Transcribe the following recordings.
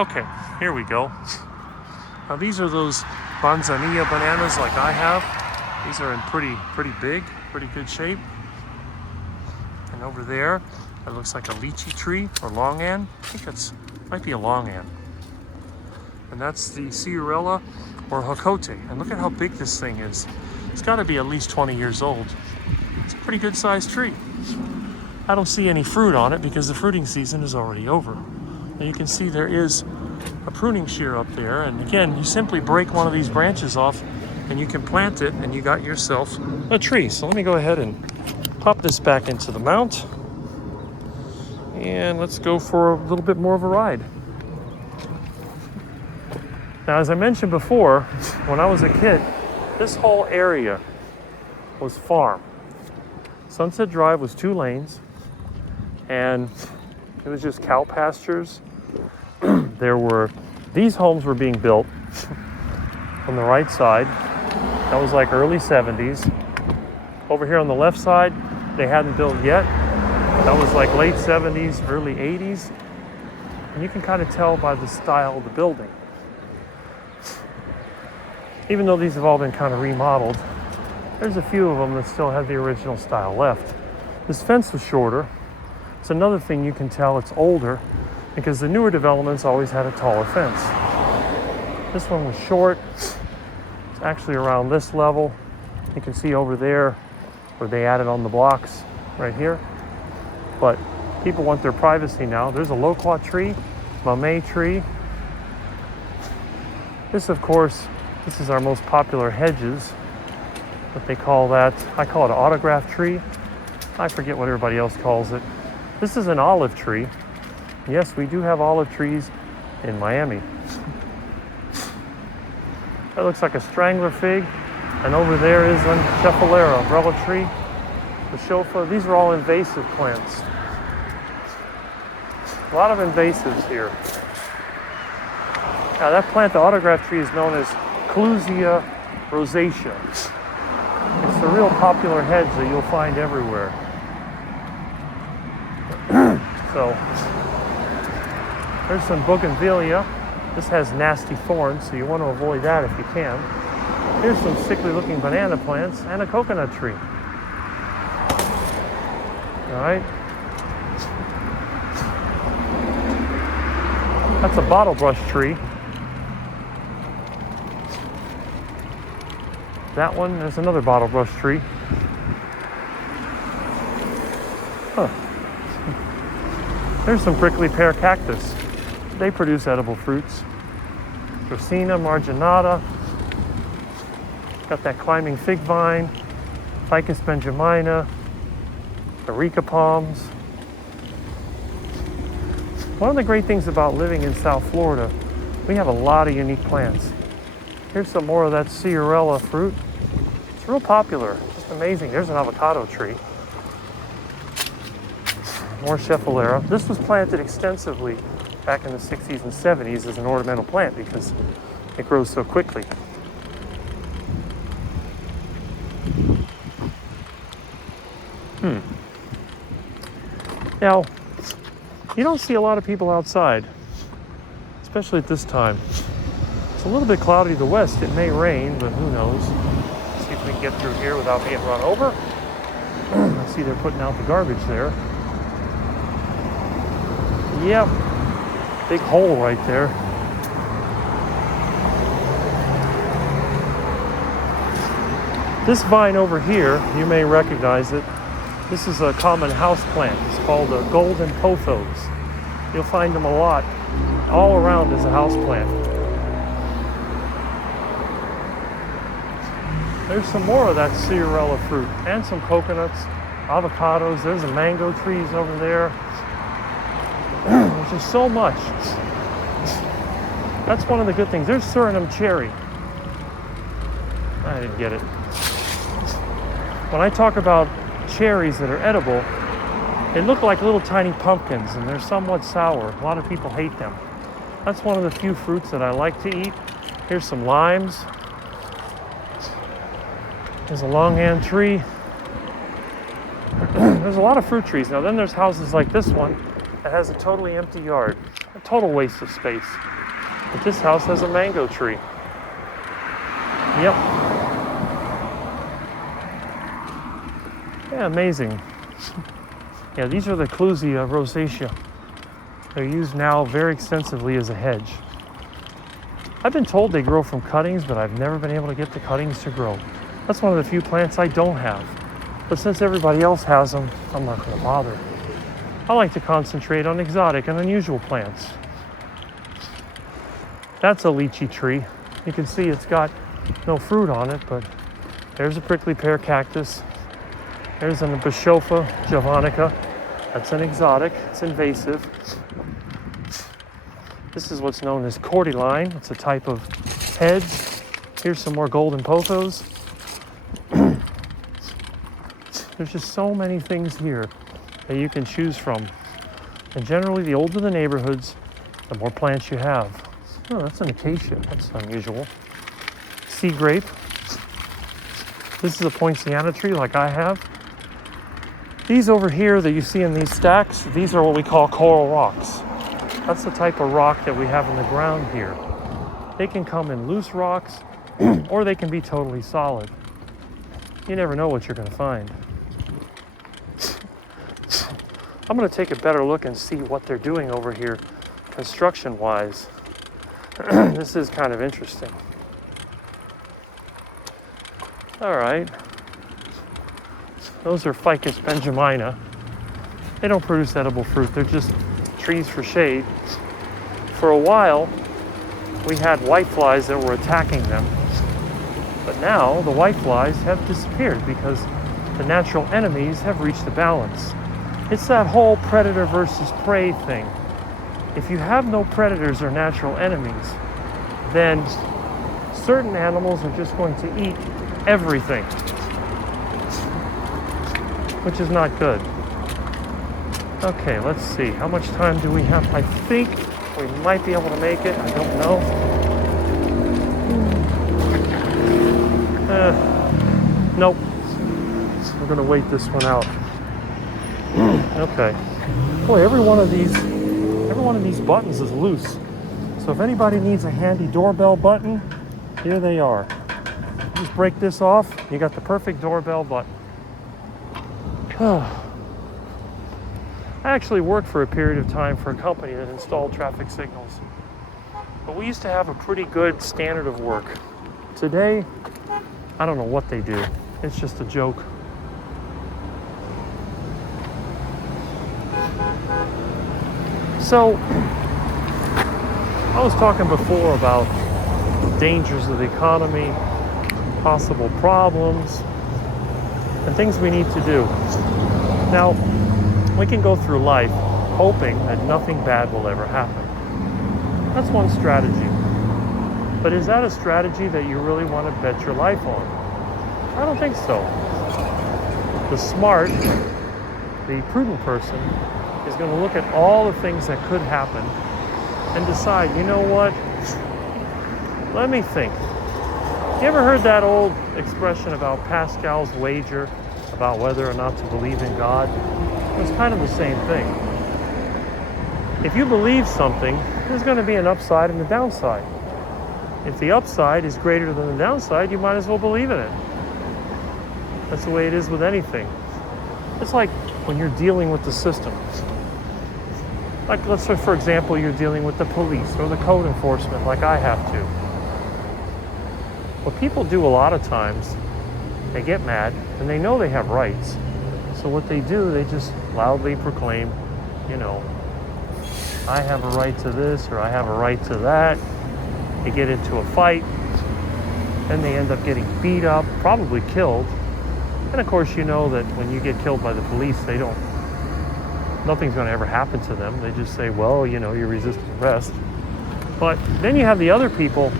Okay, here we go. Now these are those Manzanilla bananas like I have. These are in pretty big, pretty good shape. And over there, it looks like a lychee tree or longan. I think might be a longan. And that's the Ciurella or Jocote. And look at how big this thing is. It's got to be at least 20 years old. It's a pretty good sized tree. I don't see any fruit on it because the fruiting season is already over. And you can see there is a pruning shear up there. And again, you simply break one of these branches off and you can plant it and you got yourself a tree. So let me go ahead and pop this back into the mount. And let's go for a little bit more of a ride. Now, as I mentioned before, when I was a kid, this whole area was farm. Sunset Drive was 2 lanes, and it was just cow pastures. These homes were being built on the right side. That was like early 70s. Over here on the left side, they hadn't built yet. That was like late 70s, early 80s. And you can kind of tell by the style of the building. Even though these have all been kind of remodeled, there's a few of them that still have the original style left. This fence was shorter. It's another thing you can tell it's older because the newer developments always had a taller fence. This one was short. It's actually around this level. You can see over there where they added on the blocks right here. But people want their privacy now. There's a loquat tree, mamey tree. This, of course, this is our most popular hedges. What they call that, I call it an autograph tree. I forget what everybody else calls it. This is an olive tree. Yes, we do have olive trees in Miami. That looks like a strangler fig. And over there is a Schefflera umbrella tree. The Shofa, these are all invasive plants. A lot of invasives here. Now that plant, the autograph tree, is known as Clusia rosacea. It's a real popular hedge that you'll find everywhere. So, there's some bougainvillea. This has nasty thorns, so you want to avoid that if you can. Here's some sickly looking banana plants and a coconut tree. All right. That's a bottle brush tree. That one, there's another bottle brush tree. Huh. There's some prickly pear cactus. They produce edible fruits. Dracaena marginata. Got that climbing fig vine. Ficus benjamina. Areca palms. One of the great things about living in South Florida, we have a lot of unique plants. Here's some more of that Ciurella fruit. It's real popular, just amazing. There's an avocado tree. More Schefflera. This was planted extensively back in the 60s and 70s as an ornamental plant because it grows so quickly. Now, you don't see a lot of people outside, especially at this time. It's a little bit cloudy to the west. It may rain, but who knows. Let's see if we can get through here without being run over. I see they're putting out the garbage there. Yep, big hole right there. This vine over here, you may recognize it. This is a common house plant. It's called a golden pothos. You'll find them a lot all around as a house plant. There's some more of that Ciurella fruit and some coconuts, avocados. There's the mango trees over there. There's just so much. That's one of the good things. There's Suriname cherry. I didn't get it. When I talk about cherries that are edible, they look like little tiny pumpkins and they're somewhat sour. A lot of people hate them. That's one of the few fruits that I like to eat. Here's some limes. There's a longan tree. There's a lot of fruit trees. Now then there's houses like this one that has a totally empty yard. A total waste of space. But this house has a mango tree. Yep. Yeah, amazing. Yeah, these are the Clusia rosacea. They're used now very extensively as a hedge. I've been told they grow from cuttings, but I've never been able to get the cuttings to grow. That's one of the few plants I don't have. But since everybody else has them, I'm not going to bother. I like to concentrate on exotic and unusual plants. That's a lychee tree. You can see it's got no fruit on it, but there's a prickly pear cactus. There's an Bishofa javanica. That's an exotic. It's invasive. This is what's known as cordyline. It's a type of hedge. Here's some more golden pothos. There's just so many things here that you can choose from. And generally, the older the neighborhoods, the more plants you have. Oh, that's an acacia. That's unusual. Sea grape. This is a poinciana tree like I have. These over here that you see in these stacks, these are what we call coral rocks. That's the type of rock that we have in the ground here. They can come in loose rocks, or they can be totally solid. You never know what you're going to find. I'm going to take a better look and see what they're doing over here, construction-wise. This is kind of interesting. All right. Those are Ficus benjamina. They don't produce edible fruit. They're just trees for shade. For a while, we had whiteflies that were attacking them. But now the whiteflies have disappeared because the natural enemies have reached a balance. It's that whole predator versus prey thing. If you have no predators or natural enemies, then certain animals are just going to eat everything, which is not good. Okay, let's see. How much time do we have? I think we might be able to make it. I don't know. Nope. We're going to wait this one out. Okay. Boy, every one of these buttons is loose. So if anybody needs a handy doorbell button, here they are. Just break this off, you got the perfect doorbell button. I actually worked for a period of time for a company that installed traffic signals. But we used to have a pretty good standard of work. Today, I don't know what they do. It's just a joke. So, I was talking before about dangers of the economy, possible problems, and things we need to do. Now, we can go through life hoping that nothing bad will ever happen. That's one strategy. But is that a strategy that you really want to bet your life on? I don't think so. The smart, the prudent person is going to look at all the things that could happen and decide, you know what? Let me think. You ever heard that old expression about Pascal's wager about whether or not to believe in God? It's kind of the same thing. If you believe something, there's going to be an upside and a downside. If the upside is greater than the downside, you might as well believe in it. That's the way it is with anything. It's like when you're dealing with the system. Like, let's say, for example, you're dealing with the police or the code enforcement like I have to. What people do a lot of times, they get mad and they know they have rights. So what they do, they just loudly proclaim, you know, I have a right to this or I have a right to that. They get into a fight, then they end up getting beat up, probably killed. And of course, you know that when you get killed by the police, nothing's going to ever happen to them. They just say, well, you know, you resisted arrest. But then you have the other people,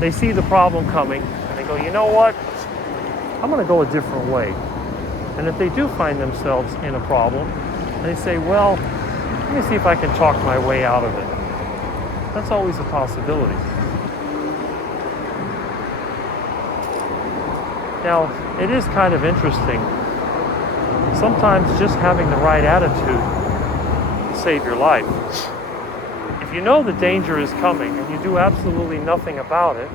they see the problem coming and they go, you know what? I'm going to go a different way. And if they do find themselves in a problem, they say, well, let me see if I can talk my way out of it. That's always a possibility. Now, it is kind of interesting. Sometimes just having the right attitude can save your life. If you know the danger is coming and you do absolutely nothing about it,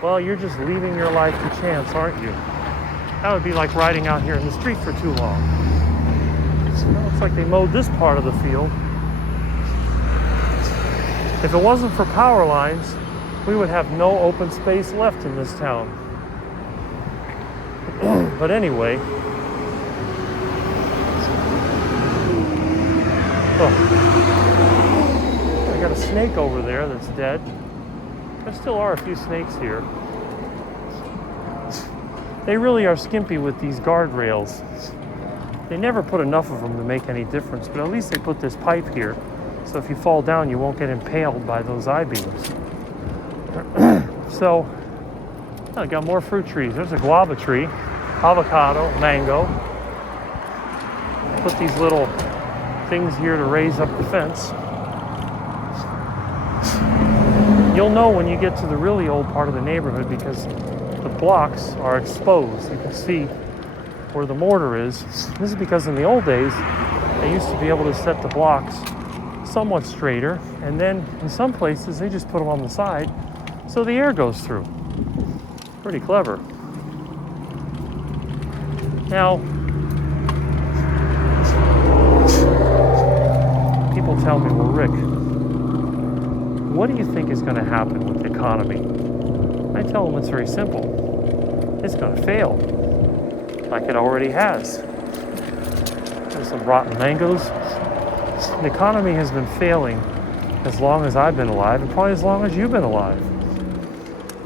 well, you're just leaving your life to chance, aren't you? That would be like riding out here in the street for too long. It looks like they mowed this part of the field. If it wasn't for power lines, we would have no open space left in this town. But anyway, I got a snake over there that's dead. There still are a few snakes here. They really are skimpy with these guardrails. They never put enough of them to make any difference, but at least they put this pipe here, so if you fall down, you won't get impaled by those I-beams. So, I got more fruit trees. There's a guava tree, avocado, mango. Put these little things here to raise up the fence. You'll know when you get to the really old part of the neighborhood because the blocks are exposed. You can see where the mortar is. This is because in the old days, they used to be able to set the blocks somewhat straighter, and then in some places they just put them on the side so the air goes through. Pretty clever. Now, people tell me, well, Rick, what do you think is going to happen with the economy? I tell them it's very simple. It's going to fail, like it already has. There's some rotten mangoes. The economy has been failing as long as I've been alive, and probably as long as you've been alive.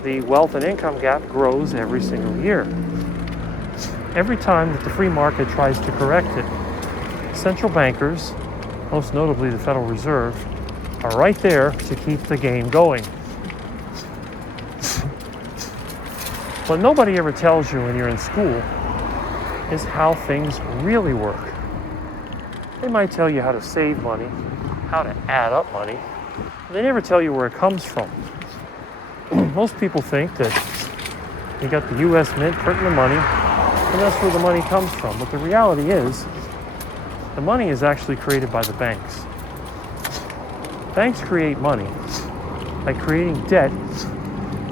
The wealth and income gap grows every single year. Every time that the free market tries to correct it, central bankers, most notably the Federal Reserve, are right there to keep the game going. What nobody ever tells you when you're in school is how things really work. They might tell you how to save money, how to add up money. They never tell you where it comes from. Most people think that you got the U.S. Mint printing the money, and that's where the money comes from. But the reality is, the money is actually created by the banks. Banks create money by creating debt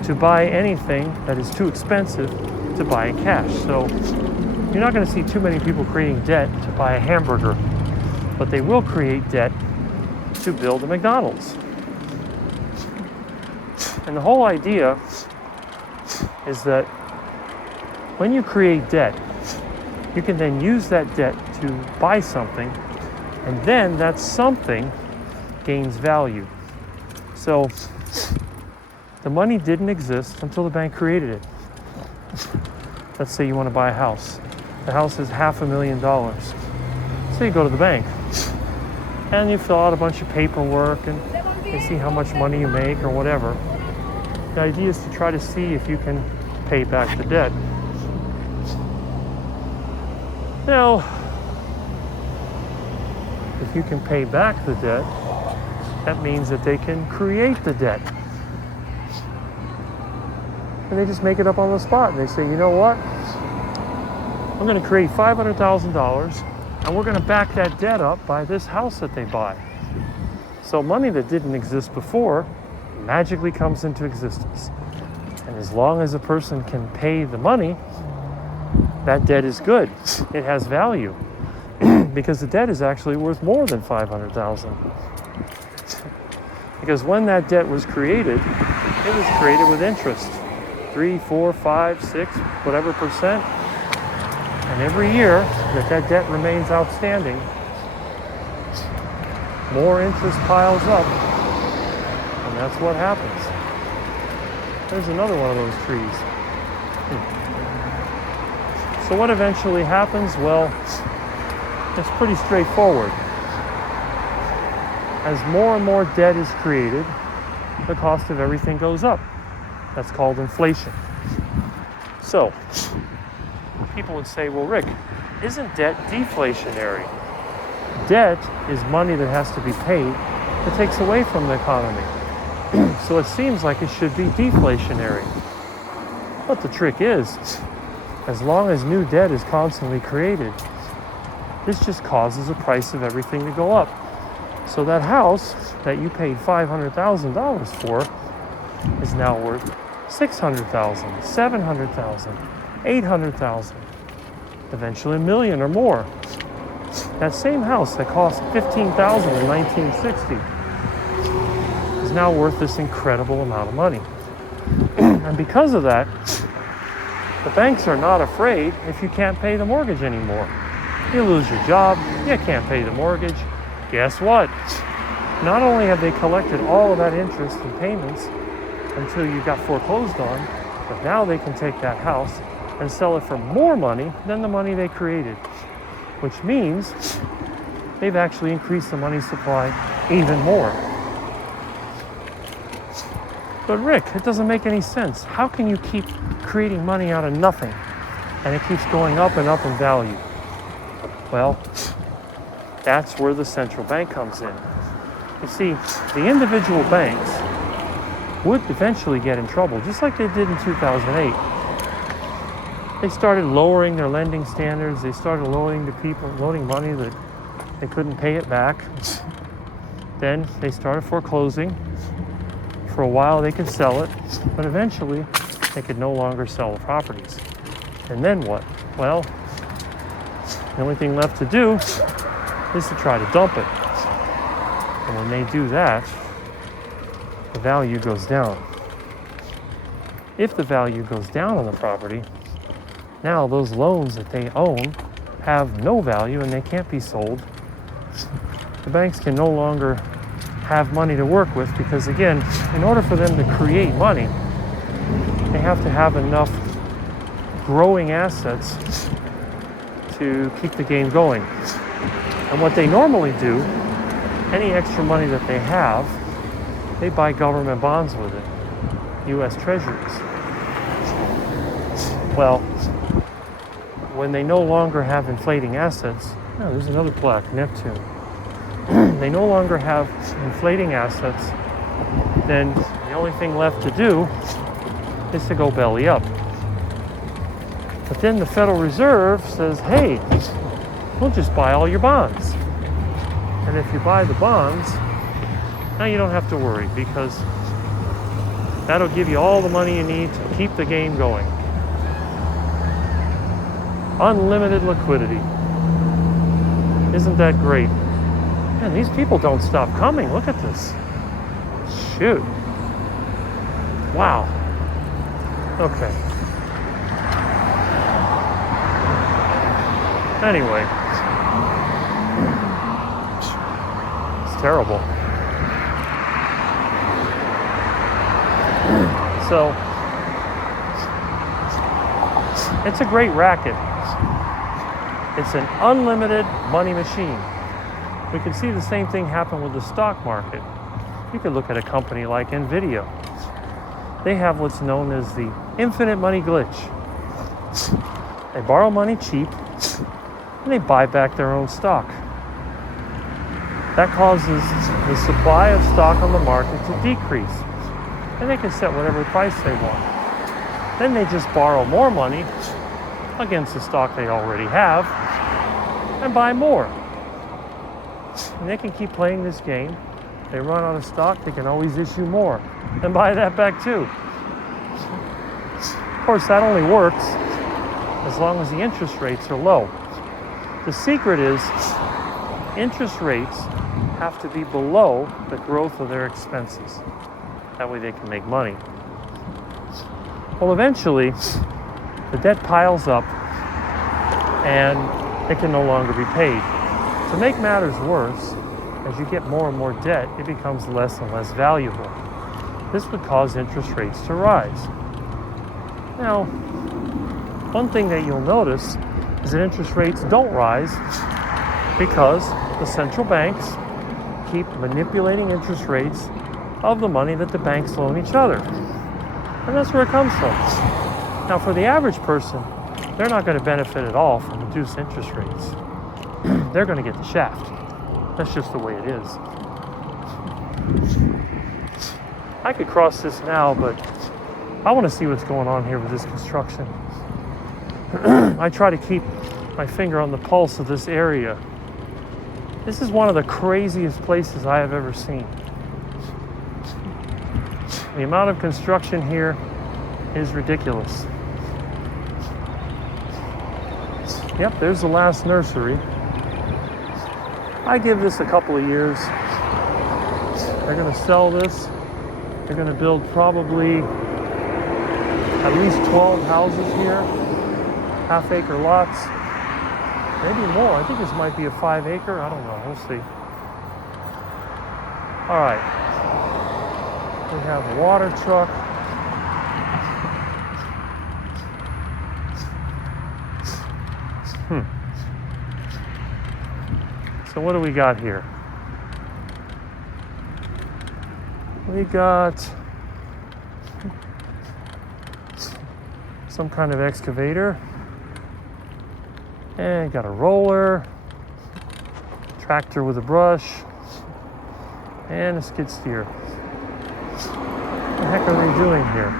to buy anything that is too expensive to buy in cash. So you're not going to see too many people creating debt to buy a hamburger, but they will create debt to build a McDonald's. And the whole idea is that when you create debt, you can then use that debt to buy something, and then that something gains value. So the money didn't exist until the bank created it. Let's say you want to buy a house. The house is $500,000. So you go to the bank and you fill out a bunch of paperwork and they see how much money you make or whatever. The idea is to try to see if you can pay back the debt. Now, if you can pay back the debt, that means that they can create the debt. And they just make it up on the spot. And they say, you know what? I'm going to create $500,000 and we're going to back that debt up by this house that they buy. So money that didn't exist before magically comes into existence. And as long as a person can pay the money, that debt is good. It has value because the debt is actually worth more than $500,000. Because when that debt was created, it was created with interest. 3, 4, 5, 6, whatever percent. And every year that debt remains outstanding, more interest piles up. And that's what happens. There's another one of those trees. So what eventually happens? Well, it's pretty straightforward. As more and more debt is created, the cost of everything goes up. That's called inflation. So, people would say, well, Rick, isn't debt deflationary? Debt is money that has to be paid that takes away from the economy. So it seems like it should be deflationary. But the trick is, as long as new debt is constantly created, this just causes the price of everything to go up. So that house that you paid $500,000 for is now worth $600,000, $700,000, $800,000, eventually $1 million or more. That same house that cost $15,000 in 1960 is now worth this incredible amount of money. And because of that, the banks are not afraid if you can't pay the mortgage anymore. You lose your job, you can't pay the mortgage. Guess what? Not only have they collected all of that interest and payments until you got foreclosed on, but now they can take that house and sell it for more money than the money they created, which means they've actually increased the money supply even more. But Rick, it doesn't make any sense. How can you keep creating money out of nothing and it keeps going up and up in value? Well, that's where the central bank comes in. You see, the individual banks would eventually get in trouble, just like they did in 2008. They started lowering their lending standards. They started loaning money that they couldn't pay it back. Then they started foreclosing. For a while they could sell it, but eventually they could no longer sell the properties. And then what? Well, the only thing left to do is to try to dump it. And when they do that, the value goes down. If the value goes down on the property, now those loans that they own have no value and they can't be sold. The banks can no longer have money to work with because, again, in order for them to create money, they have to have enough growing assets to keep the game going. And what they normally do, any extra money that they have, they buy government bonds with it, U.S. Treasuries. Well, when they no longer have inflating assets, there's another plaque, Neptune. They no longer have inflating assets, then the only thing left to do is to go belly up. But then the Federal Reserve says, hey, we'll just buy all your bonds. And if you buy the bonds, now you don't have to worry because that'll give you all the money you need to keep the game going. Unlimited liquidity. Isn't that great? Man, these people don't stop coming. Look at this. Shoot. Wow. Okay. Anyway. It's terrible. So, it's a great racket. It's an unlimited money machine. We can see the same thing happen with the stock market. You could look at a company like NVIDIA. They have what's known as the infinite money glitch. They borrow money cheap, and they buy back their own stock. That causes the supply of stock on the market to decrease, and they can set whatever price they want. Then they just borrow more money against the stock they already have and buy more. And they can keep playing this game. They run out of stock, they can always issue more and buy that back too. Of course, that only works as long as the interest rates are low. The secret is interest rates have to be below the growth of their expenses. That way they can make money. Well, eventually, the debt piles up and it can no longer be paid. To make matters worse, as you get more and more debt, it becomes less and less valuable. This would cause interest rates to rise. Now, one thing that you'll notice is that interest rates don't rise because the central banks keep manipulating interest rates of the money that the banks loan each other. And that's where it comes from. Now, for the average person, they're not going to benefit at all from reduced interest rates. They're going to get the shaft. That's just the way it is. I could cross this now, but I want to see what's going on here with this construction. I try to keep my finger on the pulse of this area. This is one of the craziest places I have ever seen. The amount of construction here is ridiculous. Yep, there's the last nursery. I give this a couple of years. They're going to sell this. They're going to build probably at least 12 houses here, half-acre lots, maybe more. I think this might be a 5-acre. I don't know. We'll see. All right. We have a water truck. So what do we got here? We got some kind of excavator, and got a roller, tractor with a brush, and a skid steer. What the heck are they doing here?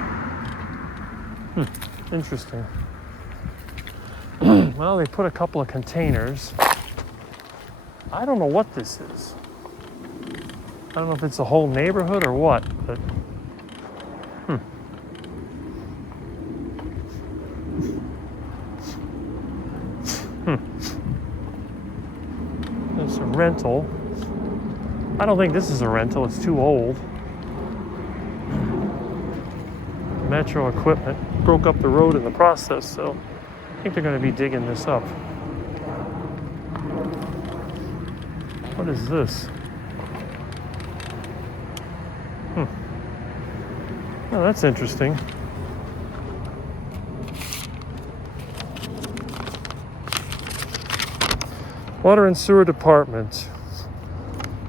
Interesting. Well, they put a couple of containers. I don't know what this is. I don't know if it's a whole neighborhood or what, but There's a rental. I don't think this is a rental. It's too old. Metro equipment broke up the road in the process, so I think they're going to be digging this up. What is this? Oh, that's interesting. Water and Sewer Department.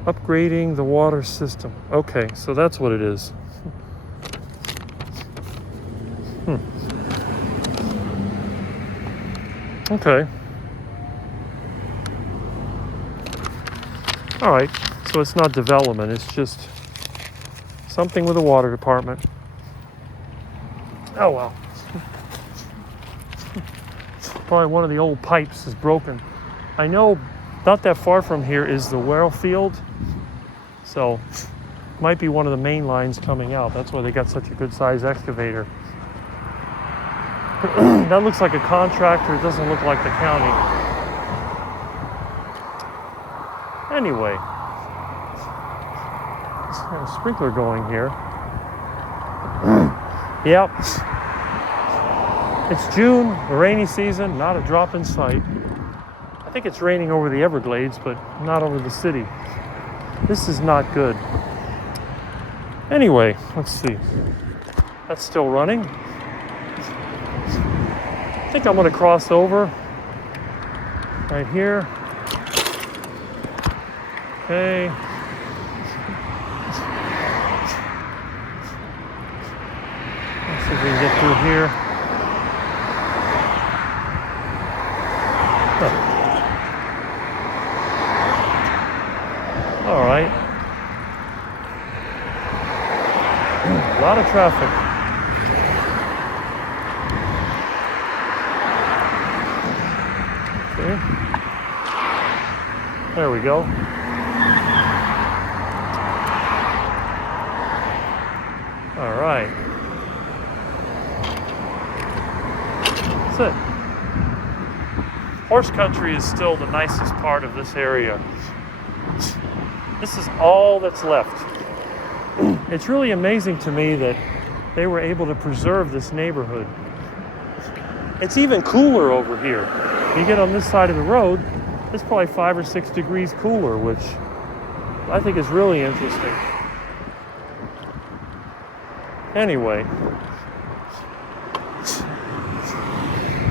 Upgrading the water system. Okay, so that's what it is. Okay. All right, so it's not development, it's just something with the water department. Oh well. Probably one of the old pipes is broken. I know not that far from here is the well field, so might be one of the main lines coming out. That's why they got such a good size excavator. That looks like a contractor. It doesn't look like the county. Anyway, let's have a sprinkler going here. Yep. It's June, the rainy season, not a drop in sight. I think it's raining over the Everglades, but not over the city. This is not good. Anyway, let's see. That's still running. I think I'm going to cross over right here. Okay. Let's see if we can get through here. All right. A lot of traffic. Okay. There we go. All right. That's it. Horse country is still the nicest part of this area. This is all that's left. It's really amazing to me that they were able to preserve this neighborhood. It's even cooler over here. You get on this side of the road, it's probably 5 or 6 degrees cooler, which I think is really interesting. Anyway,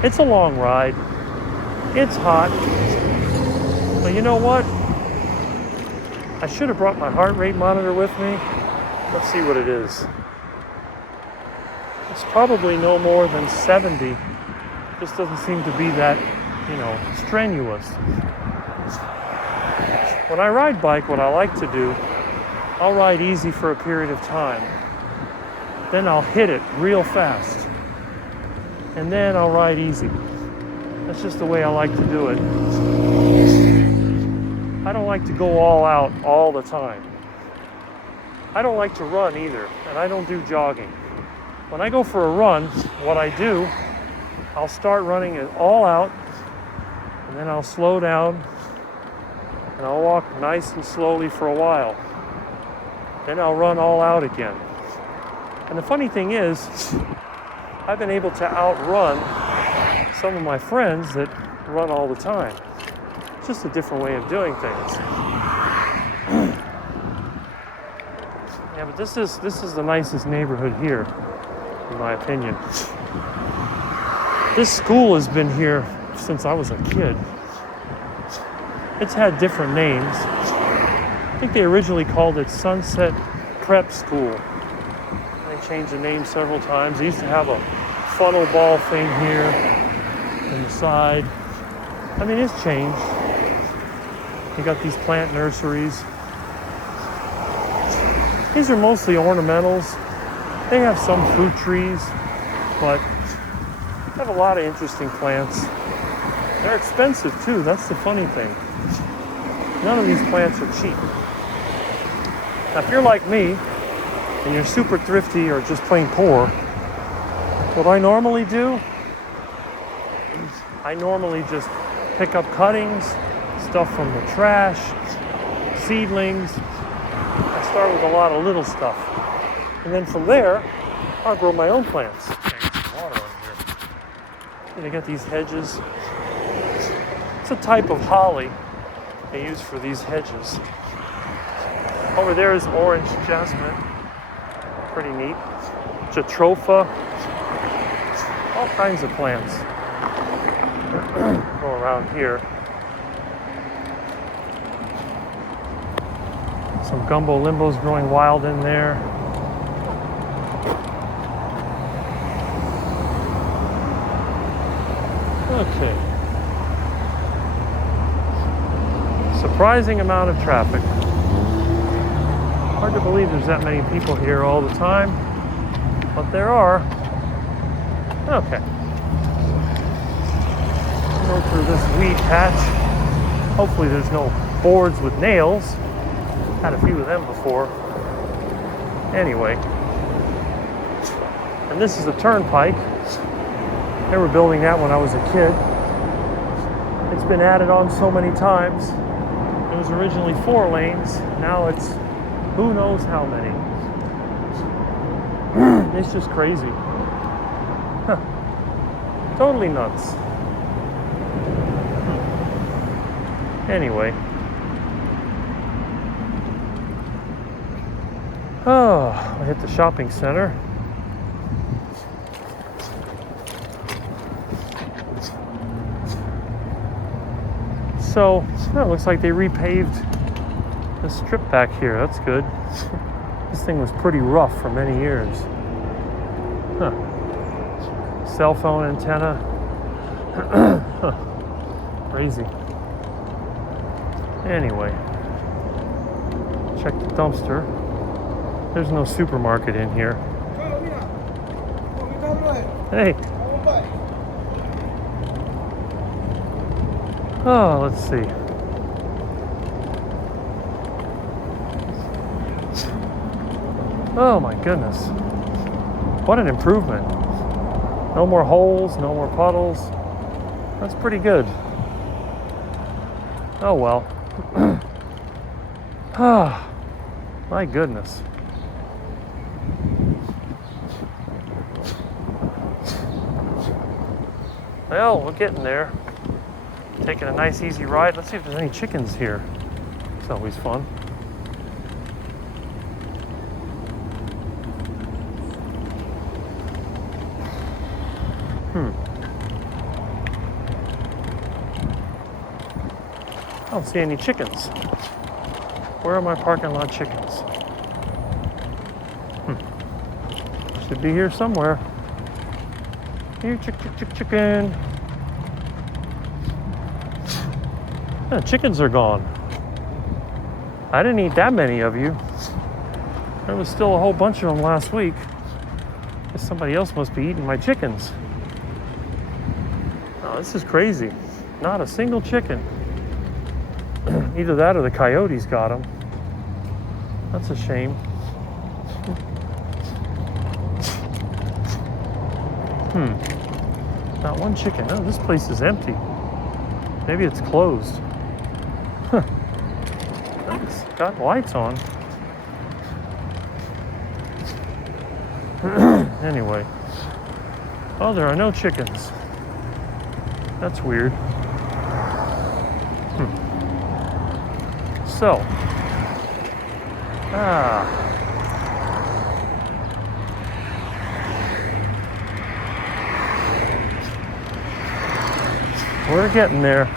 it's a long ride. It's hot. But you know what? I should have brought my heart rate monitor with me. Let's see what it is. It's probably no more than 70. Just doesn't seem to be that, strenuous. When I ride bike, what I like to do, I'll ride easy for a period of time. Then I'll hit it real fast. And then I'll ride easy. That's just the way I like to do it. I don't like to go all out all the time. I don't like to run either, and I don't do jogging. When I go for a run, what I do, I'll start running it all out, and then I'll slow down, and I'll walk nice and slowly for a while. Then I'll run all out again. And the funny thing is, I've been able to outrun some of my friends that run all the time. It's just a different way of doing things. Yeah, but this is the nicest neighborhood here, in my opinion. This school has been here since I was a kid. It's had different names. I think they originally called it Sunset Prep School. They changed the name several times. They used to have a funnel ball thing here on the side. I mean, it's changed. You got these plant nurseries. These are mostly ornamentals. They have some fruit trees, but they have a lot of interesting plants. They're expensive too, that's the funny thing. None of these plants are cheap. Now, if you're like me, and you're super thrifty or just plain poor, what I normally do, I normally just pick up cuttings, stuff from the trash, seedlings. I start with a lot of little stuff. And then from there, I'll grow my own plants. Some water on here. And they got these hedges. It's a type of holly they use for these hedges. Over there is orange jasmine. Pretty neat. Jatropha. All kinds of plants. Go around here. Some gumbo limbos growing wild in there. Okay. Surprising amount of traffic. Hard to believe there's that many people here all the time, but there are. Okay. Go through this weed patch. Hopefully there's no boards with nails. Had a few of them before. Anyway. And this is the turnpike. They were building that when I was a kid. It's been added on so many times. It was originally 4 lanes. Now it's who knows how many. It's just crazy. Huh. Totally nuts. Anyway. Oh, I hit the shopping center. So, it looks like they repaved the strip back here. That's good. This thing was pretty rough for many years. Huh. Cell phone antenna. Crazy. Anyway, check the dumpster. There's no supermarket in here. Hey. Oh, let's see. Oh my goodness. What an improvement. No more holes, no more puddles. That's pretty good. Oh well. Ah, my goodness. Well, we're getting there. Taking a nice easy ride. Let's see if there's any chickens here. It's always fun. I don't see any chickens. Where are my parking lot chickens? Should be here somewhere. Here, chicken. Yeah, chickens are gone. I didn't eat that many of you. There was still a whole bunch of them last week. Guess somebody else must be eating my chickens. Oh, this is crazy. Not a single chicken. Either that or the coyotes got them. That's a shame. Not one chicken. Oh, this place is empty. Maybe it's closed. Huh. It's got lights on. Anyway. Oh, there are no chickens. That's weird. So. We're getting there.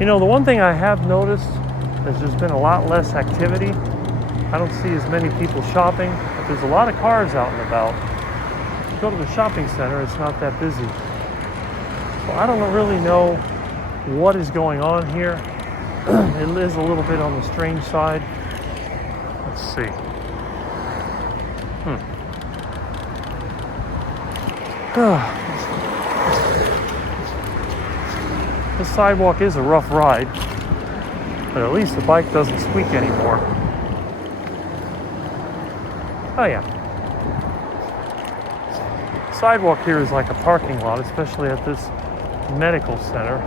You know, the one thing I have noticed is there's been a lot less activity. I don't see as many people shopping, but there's a lot of cars out and about. If you go to the shopping center, it's not that busy. So I don't really know what is going on here. It is a little bit on the strange side. Let's see. This sidewalk is a rough ride, but at least the bike doesn't squeak anymore. Oh yeah. Sidewalk here is like a parking lot, especially at this medical center.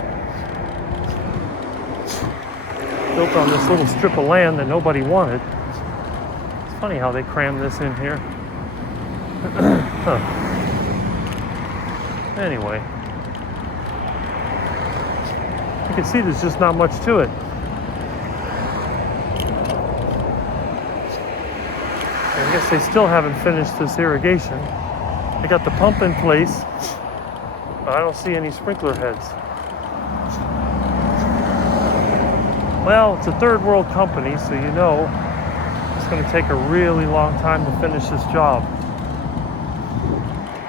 Built on this little strip of land that nobody wanted. It's funny how they cram this in here. Anyway, you can see there's just not much to it. I guess they still haven't finished this irrigation. They got the pump in place, but I don't see any sprinkler heads. Well, it's a third world company, so you know it's going to take a really long time to finish this job.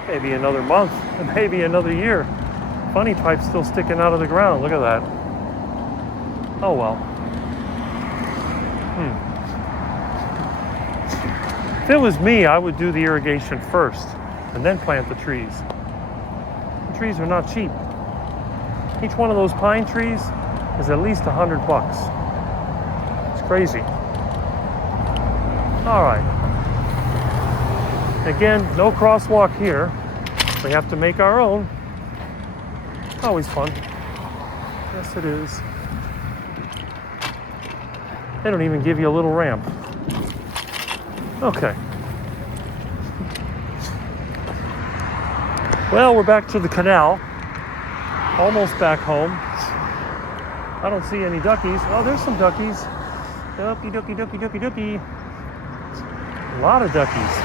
Maybe another month, maybe another year. Funny pipe's still sticking out of the ground. Look at that. Oh well. If it was me, I would do the irrigation first and then plant the trees. The trees are not cheap. Each one of those pine trees is at least $100. It's crazy. All right. Again, no crosswalk here. We have to make our own. Always fun. Yes, it is. They don't even give you a little ramp. Okay. Well, we're back to the canal. Almost back home. I don't see any duckies. Oh, there's some duckies. Ducky, ducky, ducky, ducky, ducky. A lot of duckies.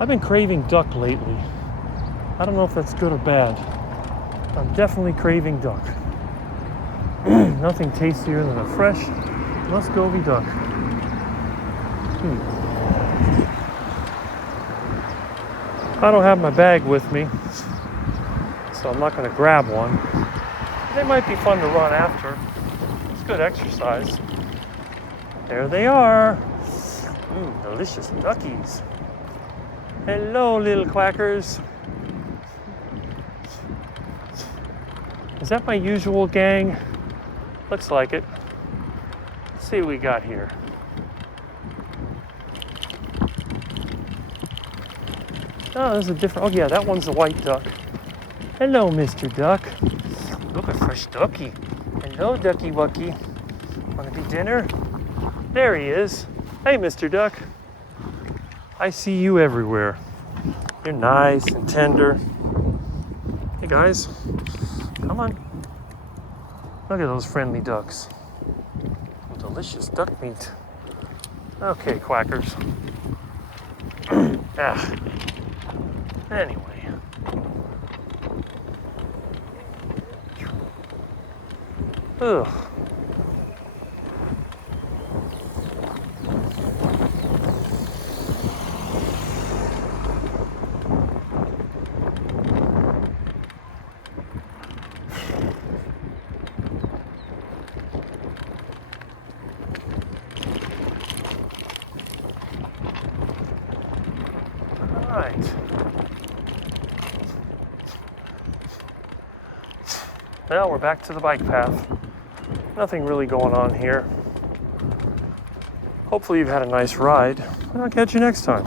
I've been craving duck lately. I don't know if that's good or bad. I'm definitely craving duck. Nothing tastier than a fresh Muscovy duck. I don't have my bag with me, so I'm not going to grab one. They might be fun to run after. It's good exercise. There they are. Delicious duckies. Hello, little quackers. Is that my usual gang? Looks like it. Let's see what we got here. Oh, there's a different... Oh, yeah, that one's a white duck. Hello, Mr. Duck. Look, a fresh ducky. Hello, Ducky Wucky. Want to be dinner? There he is. Hey, Mr. Duck. I see you everywhere. You're nice and tender. Hey, guys. Come on. Look at those friendly ducks. Delicious duck meat. Okay, quackers. Anyway. Ugh. All right. Well, we're back to the bike path. Nothing really going on here. Hopefully you've had a nice ride, and I'll catch you next time.